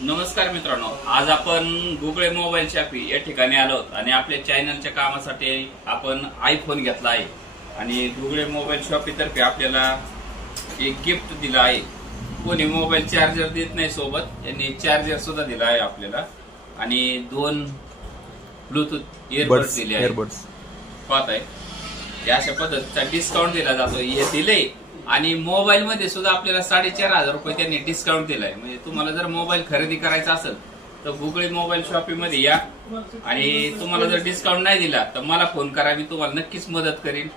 नमस्कार मित्रांनो, आज आपण गुगळे मोबाईल शॉपी या ठिकाणी आलो आहोत आणि आपल्या चॅनलच्या कामासाठी आपण आयफोन घेतला आहे आणि गुगळे मोबाईल शॉपी तर्फे आपल्याला एक गिफ्ट दिलं आहे। कोणी मोबाईल चार्जर देत नाही सोबत, यांनी चार्जर सुद्धा दिला आहे आपल्याला आणि 2 ब्लूटूथ इयरबड्स दिले आहेत। पाहत आहे अशा पद्धतीचा डिस्काउंट दिला जातो, हे दिले आणि मोबाईल मध्ये सुद्धा आपल्याला 4,500 रुपये त्यांनी डिस्काउंट दिलाय। म्हणजे तुम्हाला जर मोबाईल खरेदी करायचा असेल तर गुगळे मोबाईल शॉपी मध्ये या आणि तुम्हाला जर डिस्काउंट नाही दिला तर मला फोन करा, मी तुम्हाला नक्कीच मदत करीन।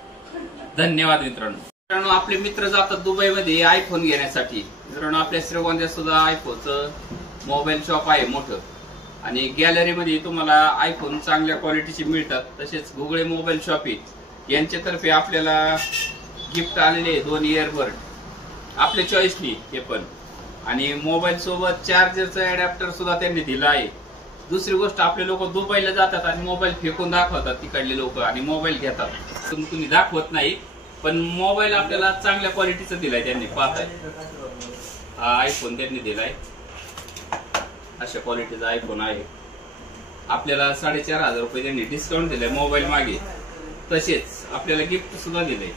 धन्यवाद मित्रांनो, आपले मित्र जातात दुबई मध्ये आयफोन घेण्यासाठी। मित्रांनो, आपल्या श्रीगोंद्यात सुद्धा आयफोनचं मोबाईल शॉप आहे मोठं आणि गॅलरी मध्ये तुम्हाला आयफोन चांगल्या क्वालिटीचे मिळतात। तसेच गुगळे मोबाईल शॉपी यांच्यातर्फे आपल्याला गिफ्ट आलेले 2 इयरबड आपल्या चॉईसनी हे पण, आणि मोबाईल सोबत चार्जरचा अडॅप्टर सुद्धा त्यांनी दिला आहे। दुसरी गोष्ट, आपले लोक दुबईला जातात आणि मोबाईल फेकून दाखवतात तिकडले लोक आणि मोबाईल घेतात, तुम्ही दाखवत नाही, पण मोबाईल आपल्याला चांगल्या क्वालिटीचा दिलाय त्यांनी। पाहताय हा आयफोन त्यांनी दिलाय, अशा क्वालिटीचा आयफोन आहे। आपल्याला 4,500 रुपये त्यांनी डिस्काउंट दिलाय मोबाईल मागे, तसेच आपल्याला गिफ्ट सुद्धा दिलंय।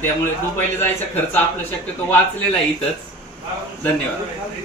त्यामुळे दुबईला जायचा खर्च आपला शक्यतो वाचलेला आहे इथंच। धन्यवाद।